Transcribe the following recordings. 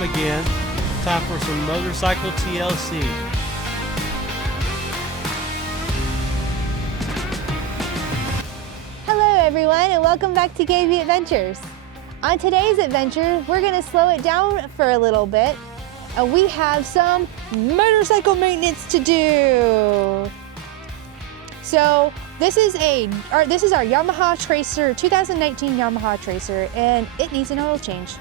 time again. Time for some Motorcycle TLC. Hello everyone and welcome back to KB Adventures. On today's adventure, we're going to slow it down for a little bit and we have some motorcycle maintenance to do. So this is our Yamaha Tracer, 2019 Yamaha Tracer, and it needs an oil change.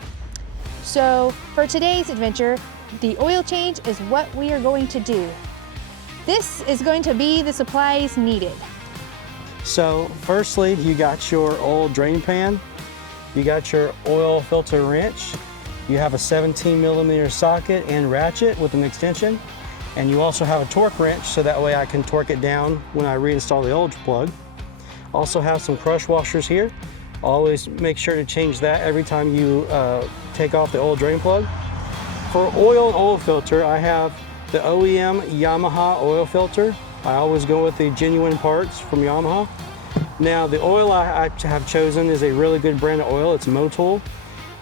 So for today's adventure, the oil change is what we are going to do. This is going to be the supplies needed. So firstly, you got your oil drain pan, you got your oil filter wrench, you have a 17mm socket and ratchet with an extension, and you also have a torque wrench so that way I can torque it down when I reinstall the oil plug. Also have some crush washers here. Always make sure to change that every time you take off the oil drain plug. For oil and oil filter, I have the OEM Yamaha oil filter. I always go with the genuine parts from Yamaha. Now the oil I have chosen is a really good brand of oil. It's Motul.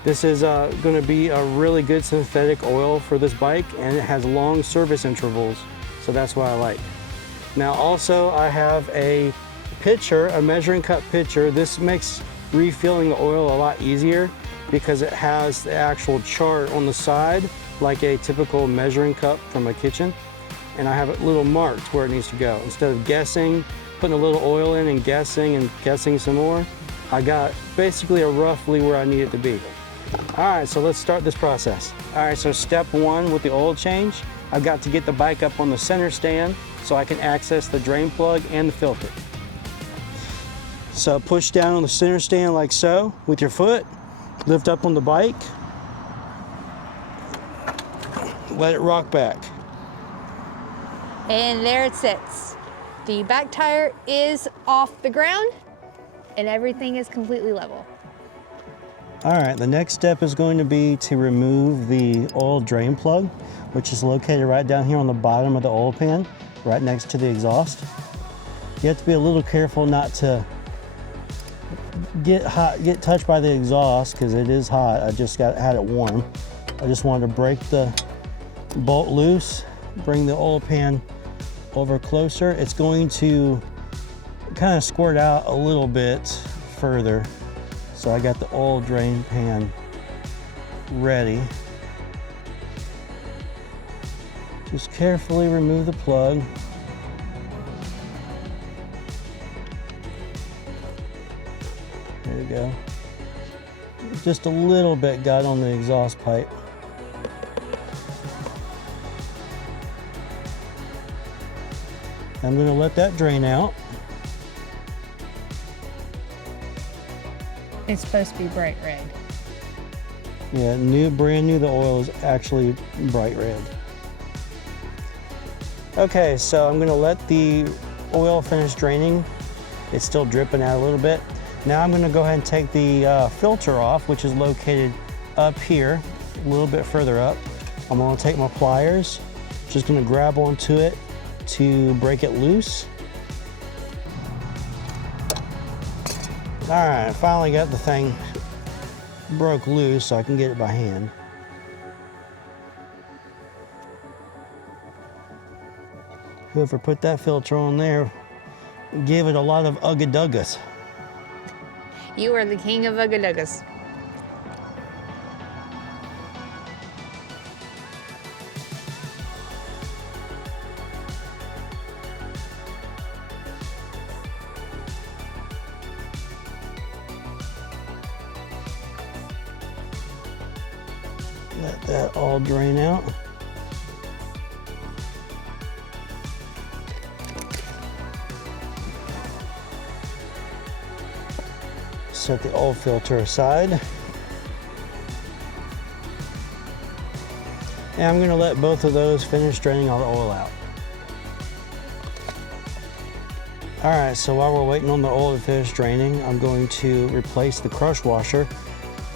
This is going to be a really good synthetic oil for this bike, and it has long service intervals, so that's what I like. Now also I have a pitcher, a measuring cup pitcher. This makes refilling the oil a lot easier because it has the actual chart on the side like a typical measuring cup from a kitchen, and I have it little marked where it needs to go. Instead of guessing, putting a little oil in and guessing some more, I got basically a roughly where I need it to be. All right, so let's start this process. All right, so step one with the oil change, I've got to get the bike up on the center stand so I can access the drain plug and the filter. So push down on the center stand like so with your foot, lift up on the bike, let it rock back. And there it sits. The back tire is off the ground and everything is completely level. All right, the next step is going to be to remove the oil drain plug, which is located right down here on the bottom of the oil pan, right next to the exhaust. You have to be a little careful not to get touched by the exhaust because it is hot. I just had it warm. I just wanted to break the bolt loose, bring the oil pan over closer. It's going to kind of squirt out a little bit further. So I got the oil drain pan ready. Just carefully remove the plug. There you go. Just a little bit got on the exhaust pipe. I'm going to let that drain out. It's supposed to be bright red. Yeah, brand new, the oil is actually bright red. Okay, so I'm gonna let the oil finish draining. It's still dripping out a little bit. Now I'm gonna go ahead and take the filter off, which is located up here, a little bit further up. I'm gonna take my pliers, just gonna grab onto it to break it loose. All right, I finally got the thing broke loose so I can get it by hand. Whoever put that filter on there gave it a lot of ugga-duggas. You are the king of ugga-duggas. Let that all drain out. Set the oil filter aside. And I'm going to let both of those finish draining all the oil out. All right, so while we're waiting on the oil to finish draining, I'm going to replace the crush washer.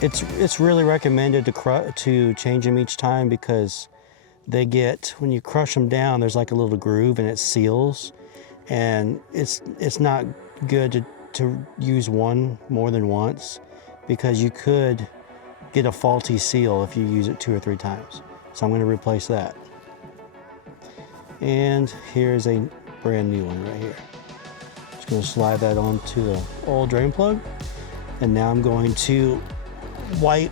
It's really recommended to change them each time because they get, when you crush them down, there's like a little groove and it seals, and it's not good to use one more than once because you could get a faulty seal if you use it 2 or 3 times. So I'm going to replace that. And here's a brand new one right here. Just going to slide that onto the oil drain plug. And now I'm going to wipe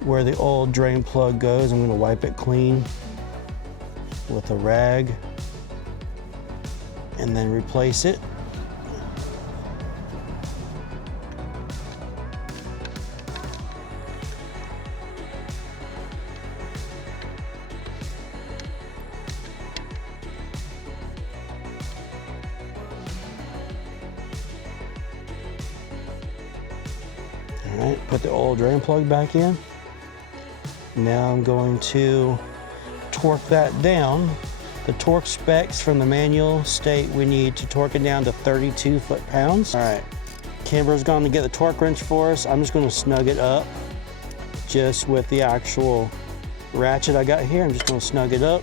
where the oil drain plug goes. I'm going to wipe it clean with a rag and then replace it. All right, put the oil drain plug back in. Now I'm going to torque that down. The torque specs from the manual state we need to torque it down to 32 foot-pounds. All right, Kimber's going to get the torque wrench for us. I'm just going to snug it up just with the actual ratchet I got here. I'm just going to snug it up,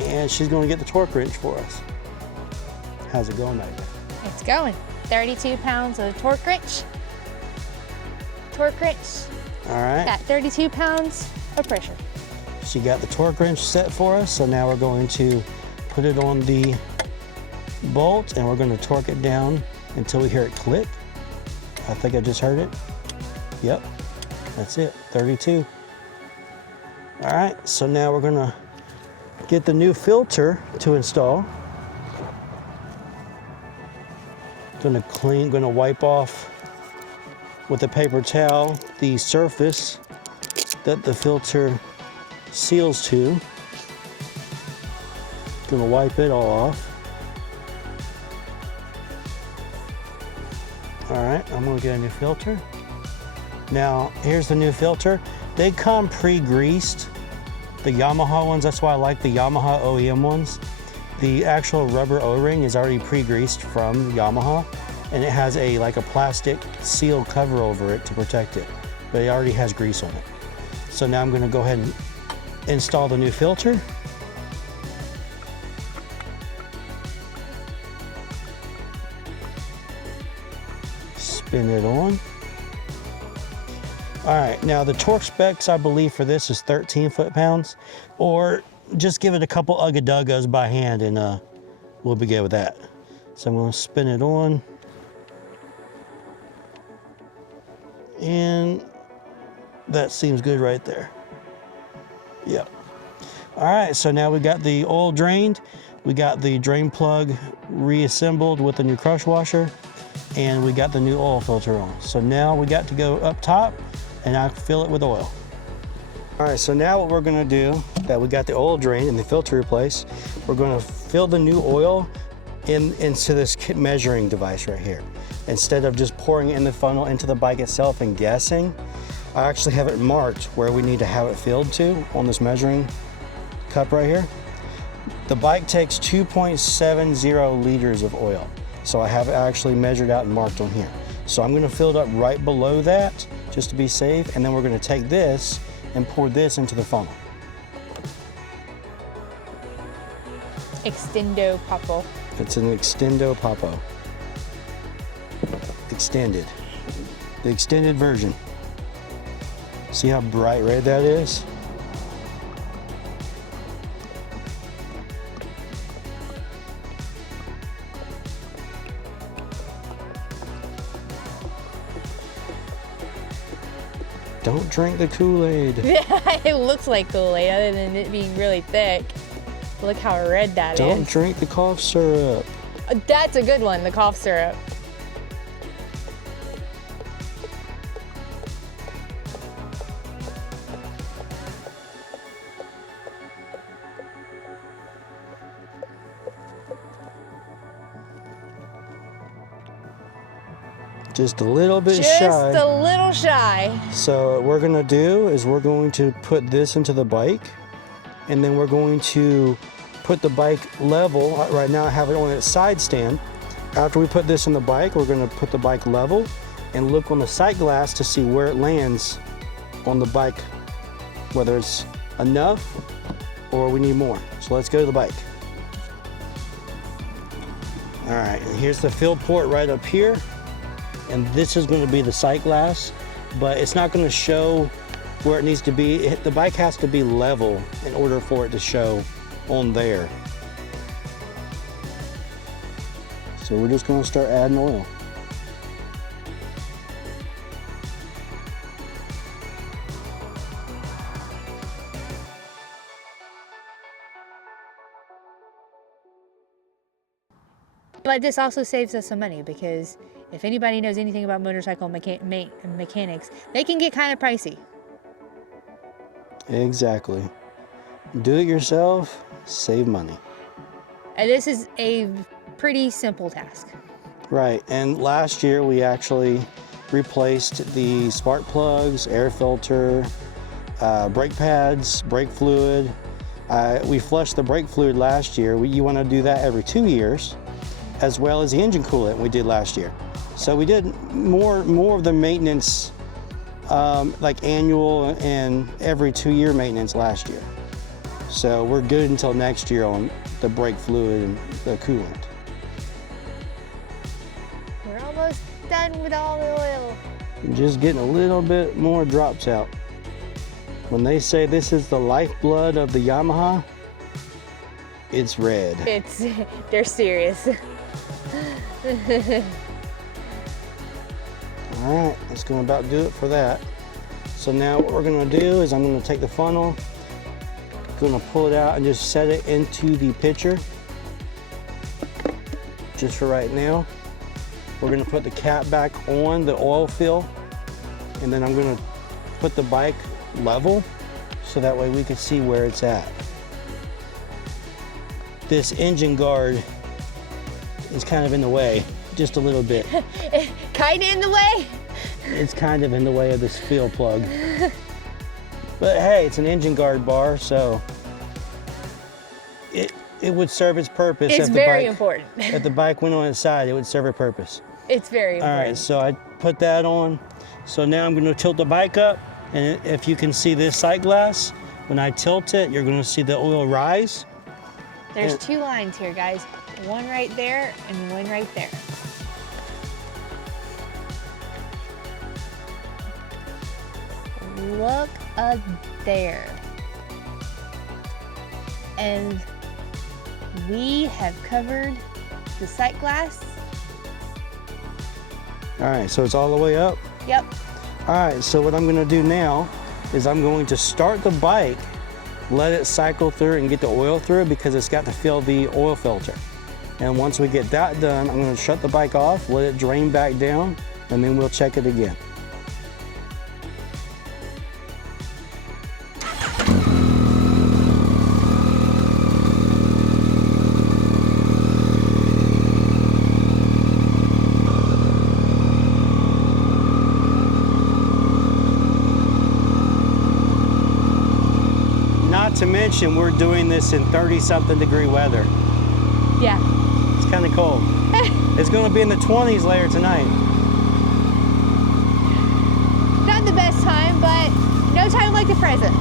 and she's going to get the torque wrench for us. How's it going back there? It's going. 32 pounds of torque wrench. Torque wrench. All right. At 32 pounds of pressure. She got the torque wrench set for us, so now we're going to put it on the bolt and we're going to torque it down until we hear it click. I think I just heard it. Yep, that's it, 32. All right, so now we're going to get the new filter to install. Going to wipe off with a paper towel the surface that the filter seals to. Gonna wipe it all off. All right, I'm gonna get a new filter. Now, here's the new filter. They come pre-greased, the Yamaha ones. That's why I like the Yamaha OEM ones. The actual rubber O-ring is already pre-greased from Yamaha, and it has like a plastic seal cover over it to protect it, but it already has grease on it. So now I'm gonna go ahead and install the new filter. Spin it on. All right, now the torque specs I believe for this is 13 foot-pounds, or just give it a couple ugga-duggas by hand and we'll be good with that. So I'm gonna spin it on. And that seems good right there. Yep. All right, so now we got the oil drained. We got the drain plug reassembled with the new crush washer, and we got the new oil filter on. So now we got to go up top and I fill it with oil. All right, so now what we're gonna do, that we got the oil drained and the filter replaced, we're gonna fill the new oil into this measuring device right here. Instead of just pouring it in the funnel into the bike itself and guessing, I actually have it marked where we need to have it filled to on this measuring cup right here. The bike takes 2.70 liters of oil. So I have it actually measured out and marked on here. So I'm gonna fill it up right below that just to be safe. And then we're gonna take this and pour this into the funnel. Extendo Popo. It's an Extendo Popo. Extended. The extended version. See how bright red that is? Don't drink the Kool-Aid. It looks like Kool-Aid other than it being really thick. Look how red that is. Don't drink the cough syrup. That's a good one, the cough syrup. Just a little bit Just shy. a little shy. So what we're gonna do is we're going to put this into the bike, and then we're going to put the bike level. Right now I have it on its side stand. After we put this in the bike, we're gonna put the bike level and look on the sight glass to see where it lands on the bike, whether it's enough or we need more. So let's go to the bike. All right, and here's the fill port right up here. And this is going to be the sight glass but it's not going to show where it needs to be. The bike has to be level in order for it to show on there. So we're just going to start adding oil. But this also saves us some money, because if anybody knows anything about motorcycle mechanics, they can get kind of pricey. Exactly. Do it yourself, save money. And this is a pretty simple task. Right, and last year we actually replaced the spark plugs, air filter, brake pads, brake fluid. We flushed the brake fluid last year. You want to do that every 2 years, as well as the engine coolant we did last year. So we did more of the maintenance, like annual and every 2-year maintenance last year. So we're good until next year on the brake fluid and the coolant. We're almost done with all the oil. Just getting a little bit more drops out. When they say this is the lifeblood of the Yamaha, it's red. They're serious. All right, that's going to about do it for that. So now what we're going to do is I'm going to take the funnel, going to pull it out and just set it into the pitcher. Just for right now. We're going to put the cap back on the oil fill, and then I'm going to put the bike level so that way we can see where it's at. This engine guard is kind of in the way, just a little bit. Kind of in the way? It's kind of in the way of this fuel plug. But hey, it's an engine guard bar, so it would serve its purpose. It's very important. If the bike went on its side, it would serve a purpose. It's very important. All right, so I put that on. So now I'm going to tilt the bike up, and if you can see this sight glass, when I tilt it, you're going to see the oil rise. There's 2 lines here, guys. One right there and one right there. Look up there. And we have covered the sight glass. All right, so it's all the way up? Yep. All right, so what I'm gonna do now is I'm going to start the bike, let it cycle through and get the oil through because it's got to fill the oil filter. And once we get that done, I'm gonna shut the bike off, let it drain back down, and then we'll check it again. Not to mention, we're doing this in 30-something degree weather. Yeah. It's kind of cold. It's going to be in the 20s later tonight. Not the best time, but no time like the present.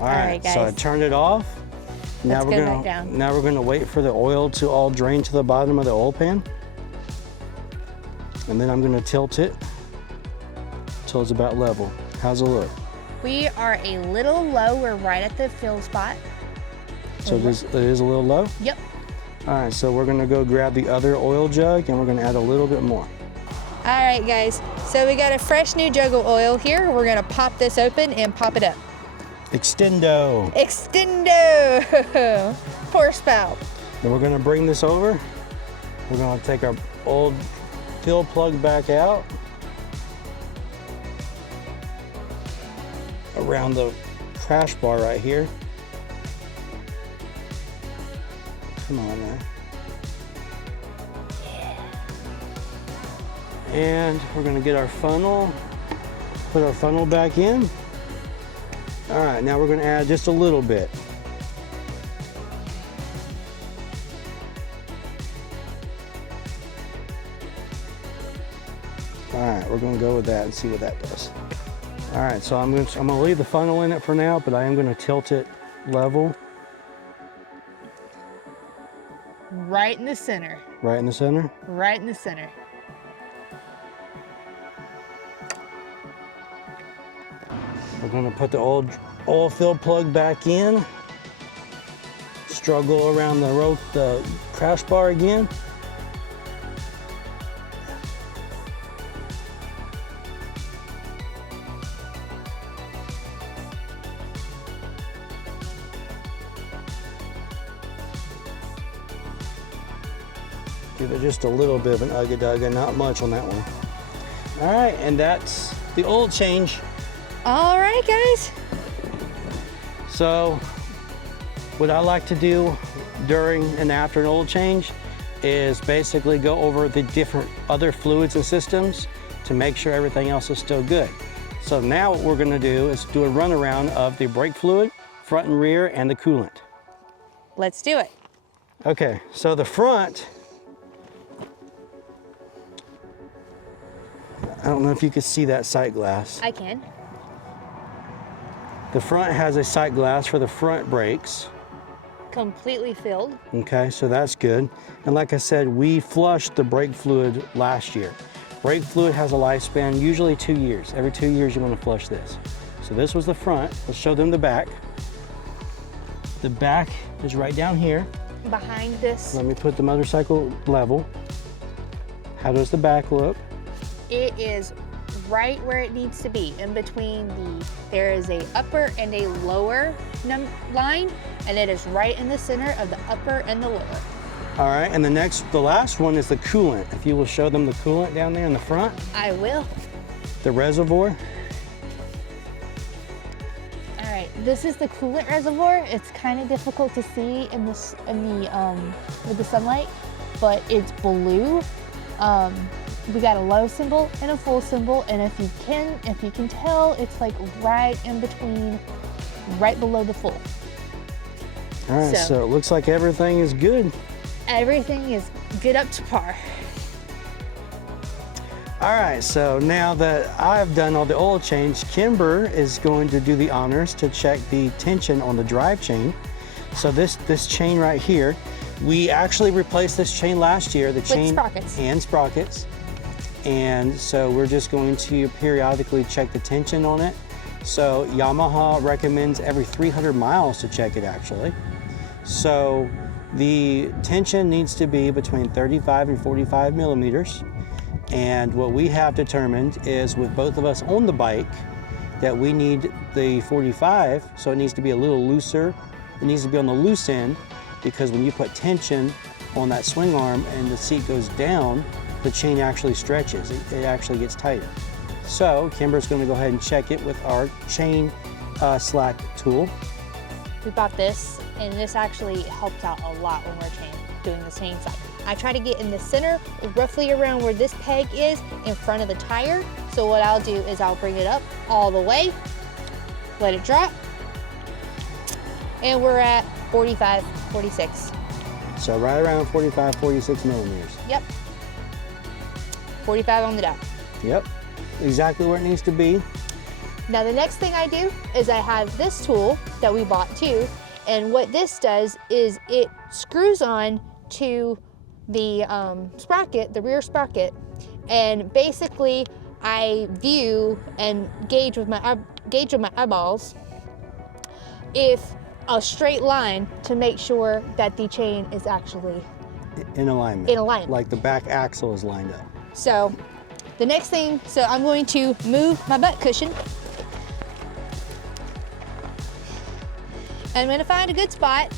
All right, guys. so I turned it off. Now Let's go back down. Now we're going to wait for the oil to all drain to the bottom of the oil pan. And then I'm going to tilt it till it's about level. How's it look? We are a little low. We're right at the fill spot. So it is a little low? Yep. All right, so we're going to go grab the other oil jug and we're going to add a little bit more. All right, guys. So we got a fresh new jug of oil here. We're going to pop this open and pop it up. Extendo. Extendo! Poor spout. Then we're going to bring this over. We're going to take our old fill plug back out around the crash bar right here. Come on now. And we're going to get our funnel, put our funnel back in. All right, now we're going to add just a little bit. All right, we're going to go with that and see what that does. All right, so I'm going to leave the funnel in it for now, but I am going to tilt it level. right in the center. Right in the center? Right in the center. We're gonna put the old oil-filled plug back in. Struggle around the rope, the crash bar again. Give it just a little bit of an ugga-dugga, not much on that one. All right, and that's the oil change. All right, guys. So what I like to do during and after an oil change is basically go over the different other fluids and systems to make sure everything else is still good. So now what we're gonna do is do a runaround of the brake fluid, front and rear, and the coolant. Let's do it. Okay, so the front, I don't know if you can see that sight glass. I can. The front has a sight glass for the front brakes. Completely filled. Okay, so that's good. And like I said, we flushed the brake fluid last year. Brake fluid has a lifespan, usually 2 years. Every 2 years you want to flush this. So this was the front. Let's show them the back. The back is right down here. Behind this. Let me put the motorcycle level. How does the back look? It is right where it needs to be. In between there is a upper and a lower line, and it is right in the center of the upper and the lower. All right, and the last one is the coolant. If you will show them the coolant down there in the front. I will. The reservoir. All right, this is the coolant reservoir. It's kind of difficult to see with the sunlight, but it's blue. We got a low symbol and a full symbol, and if you can tell, it's like right in between, right below the full. All right, so it looks like everything is good. Everything is good up to par. All right, so now that I've done all the oil change, Kimber is going to do the honors to check the tension on the drive chain. So this chain right here, we actually replaced this chain last year, the chain sprockets. And sprockets. And so we're just going to periodically check the tension on it. So Yamaha recommends every 300 miles to check it actually. So the tension needs to be between 35 and 45 millimeters. And what we have determined is with both of us on the bike that we need the 45, so it needs to be a little looser. It needs to be on the loose end because when you put tension on that swing arm and the seat goes down, the chain actually stretches. It actually gets tighter. So Kimber's going to go ahead and check it with our chain slack tool. We bought this, and this actually helps out a lot when we're doing the chain slack. I try to get in the center, roughly around where this peg is, in front of the tire. So what I'll do is I'll bring it up all the way, let it drop, and we're at 45, 46. So right around 45, 46 millimeters. Yep. 45 on the dot. Yep, exactly where it needs to be. Now the next thing I do is I have this tool that we bought too, and what this does is it screws on to the sprocket, the rear sprocket, and basically I view and gauge with my eyeballs if a straight line to make sure that the chain is actually in alignment. In alignment. Like the back axle is lined up. So the next thing, so I'm going to move my butt cushion. I'm going to find a good spot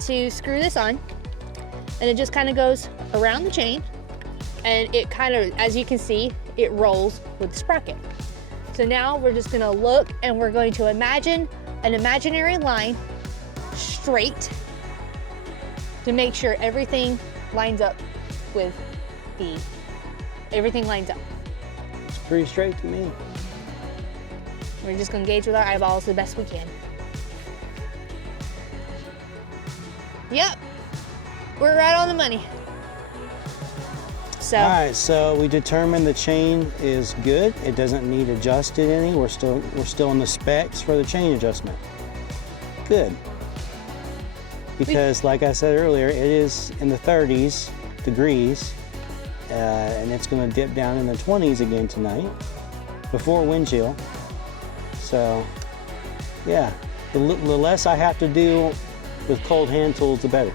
to screw this on, and it just kind of goes around the chain, and it kind of, as you can see, it rolls with the sprocket. So now we're just going to look, and we're going to imagine an imaginary line straight to make sure everything lines up with everything lines up. It's pretty straight to me. We're just going to gauge with our eyeballs the best we can. Yep, we're right on the money. So. All right, so we determined the chain is good. It doesn't need adjusted any. We're still in the specs for the chain adjustment. Good. because like I said earlier, it is in the 30s degrees, and it's going to dip down in the 20s again tonight before wind chill. So yeah, the less I have to do with cold hand tools, the better.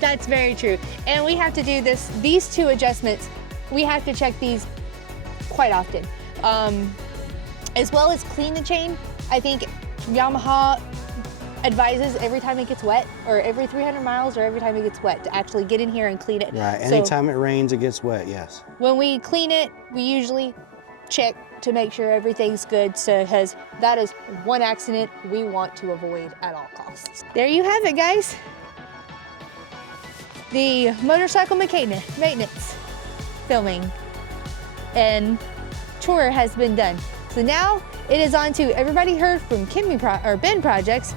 That's very true. And we have to do these two adjustments. We have to check these quite often. As well as clean the chain. I think Yamaha advises every time it gets wet, or every 300 miles, or every time it gets wet, to actually get in here and clean it. Right, anytime it rains, it gets wet, yes. When we clean it, we usually check to make sure everything's good, so because that is one accident we want to avoid at all costs. There you have it, guys. The motorcycle maintenance filming and tour has been done. So now it is on to, everybody heard from Ben projects.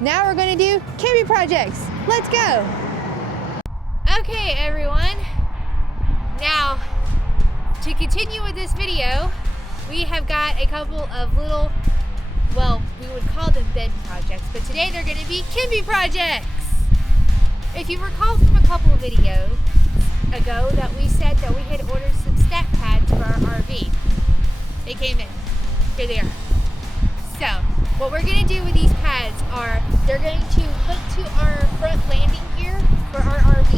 Now we're going to do Kimmy projects. Let's go. Okay, everyone. Now, to continue with this video, we have got a couple of little, well, we would call them Ben projects, but today they're going to be Kimmy projects. If you recall from a couple of videos ago that we said that we had ordered some snap pads for our RV. They came in. Here they are. So, what we're going to do with these pads are, they're going to hook to our front landing gear for our RV.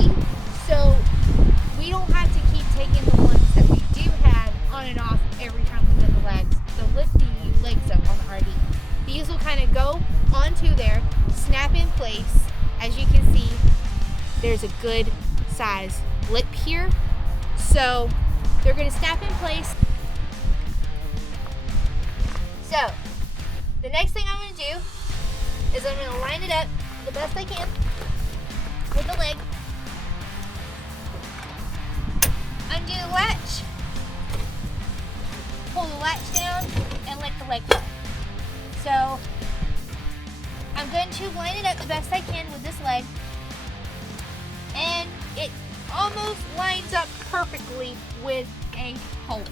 So, we don't have to keep taking the ones that we do have on and off every time we lift the legs. So, lift the legs up on the RV. These will kind of go onto there, snap in place. As you can see, there's a good size lip here. So, they're going to snap in place. So, the next thing I'm going to do is I'm going to line it up the best I can with the leg. Undo the latch, pull the latch down, and let the leg go. So, I'm going to line it up the best I can with this leg, and it almost lines up perfectly with a hold.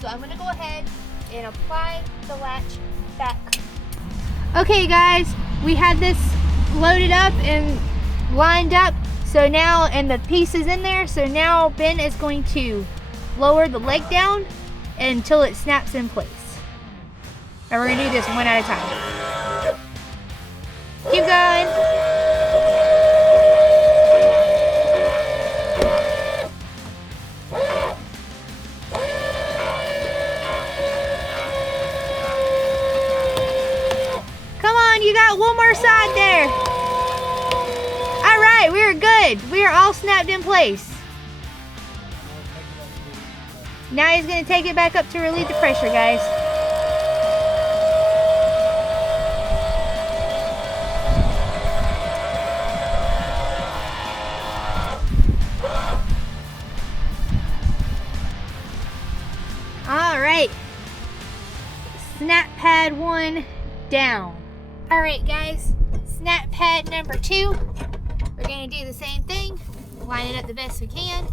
So I'm going to go ahead and apply the latch back. Okay guys, we had this loaded up and lined up, so now, and the piece is in there, so now Ben is going to lower the leg down until it snaps in place. And we're going to do this one at a time. Keep going. You got one more side there. All right, we are good. We are all snapped in place. Now he's going to take it back up to relieve the pressure, guys. All right. Snap pad 1 down. All right, guys, snap pad number 2. We're gonna do the same thing. Line it up the best we can.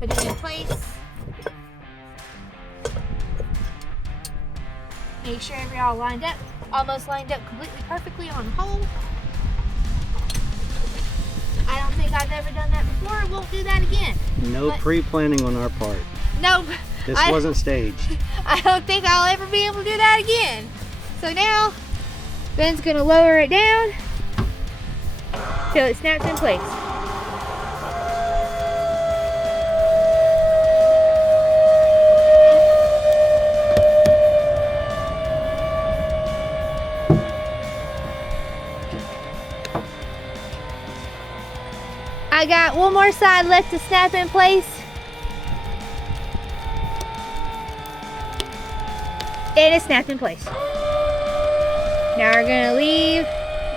Put it in place. Make sure we're all lined up. Almost lined up completely perfectly on the hole. I don't think I've ever done that before. I won't do that again. No pre-planning on our part. Nope. This wasn't staged. I don't think I'll ever be able to do that again. So now, Ben's gonna lower it down till it snaps in place. I got one more side left to snap in place. And it's snapped in place. Now we're gonna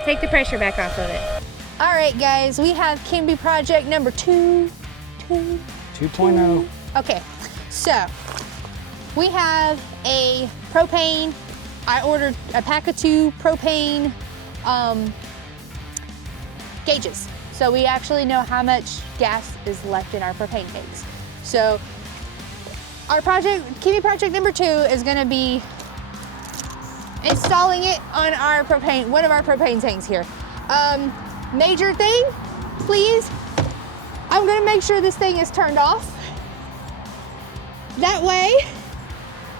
take the pressure back off of it. All right, guys, we have Kimby project number 2.0. Okay, so we have a propane. I ordered a pack of 2 propane gauges. So we actually know how much gas is left in our propane tanks. So our project, Kimby project number 2 is gonna be installing it on our propane, one of our propane tanks here. Major thing, please, I'm gonna make sure this thing is turned off. That way,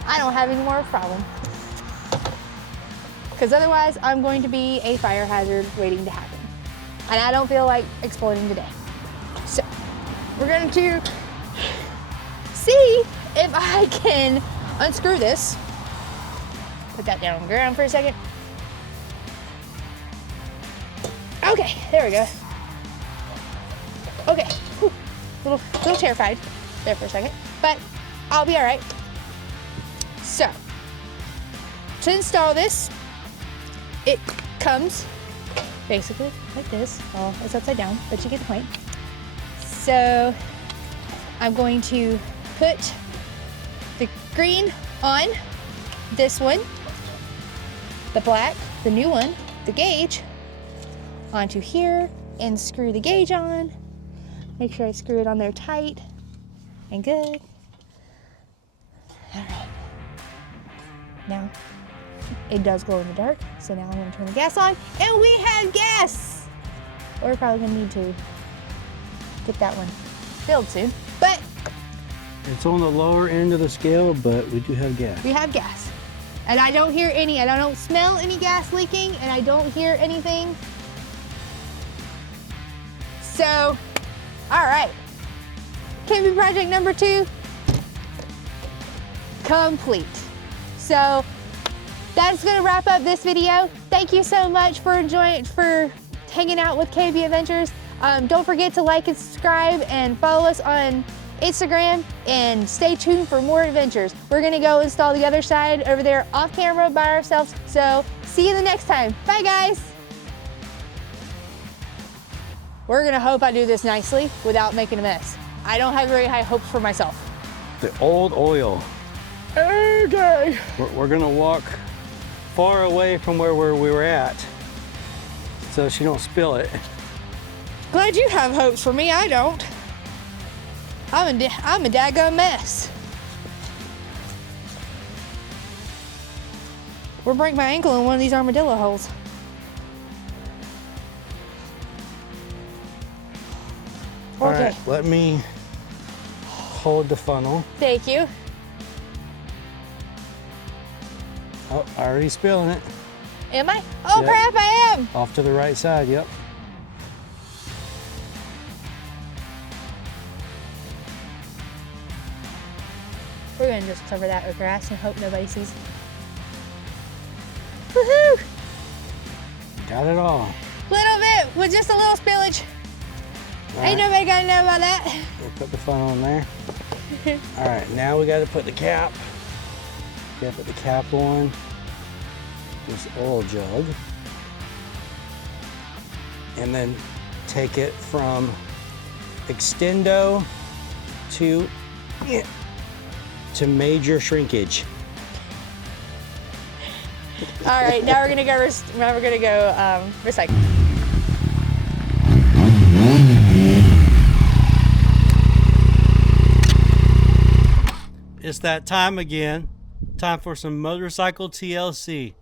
I don't have any more problem. Because otherwise, I'm going to be a fire hazard waiting to happen. And I don't feel like exploding today. So, we're going to see if I can unscrew this. Put that down on the ground for a second. Okay, there we go. Okay, whew. Little terrified there for a second, but I'll be all right. So, to install this, it comes basically like this. Well, it's upside down, but you get the point. So, I'm going to put the green on this one, the black, the new one, the gauge, onto here, and screw the gauge on. Make sure I screw it on there tight and good. All right. Now, it does glow in the dark, so now I'm gonna turn the gas on, and we have gas! We're probably gonna need to get that one filled soon, but It's on the lower end of the scale, but we do have gas. we have gas. And I don't hear any, and I don't smell any gas leaking, and I don't hear anything. So, all right. Camping project number 2, complete. So, that's gonna wrap up this video. Thank you so much for hanging out with KB Adventures. Don't forget to like and subscribe and follow us on Instagram, and stay tuned for more adventures. We're gonna go install the other side over there off camera by ourselves. So see you the next time. Bye guys. We're gonna hope I do this nicely without making a mess. I don't have very high hopes for myself. The old oil. Okay. We're gonna walk far away from where we were at, so she don't spill it. Glad you have hopes for me, I don't. I'm a daggone mess. We'll break my ankle in one of these armadillo holes. All Okay. right, let me hold the funnel. Thank you. Oh, already spilling it. Am I? Oh Yep. crap, I am. Off to the right side, yep. We're gonna just cover that with grass and hope nobody sees. Woohoo! Got it all. Little bit, with just a little spillage. All Ain't right, nobody gotta know about that. we'll put the funnel in there. All right, now we gotta put the cap. Gotta put the cap on this oil jug. And then take it from extendo to major shrinkage. All right, now we're gonna go recycle. It's that time again. Time for some Motorcycle TLC.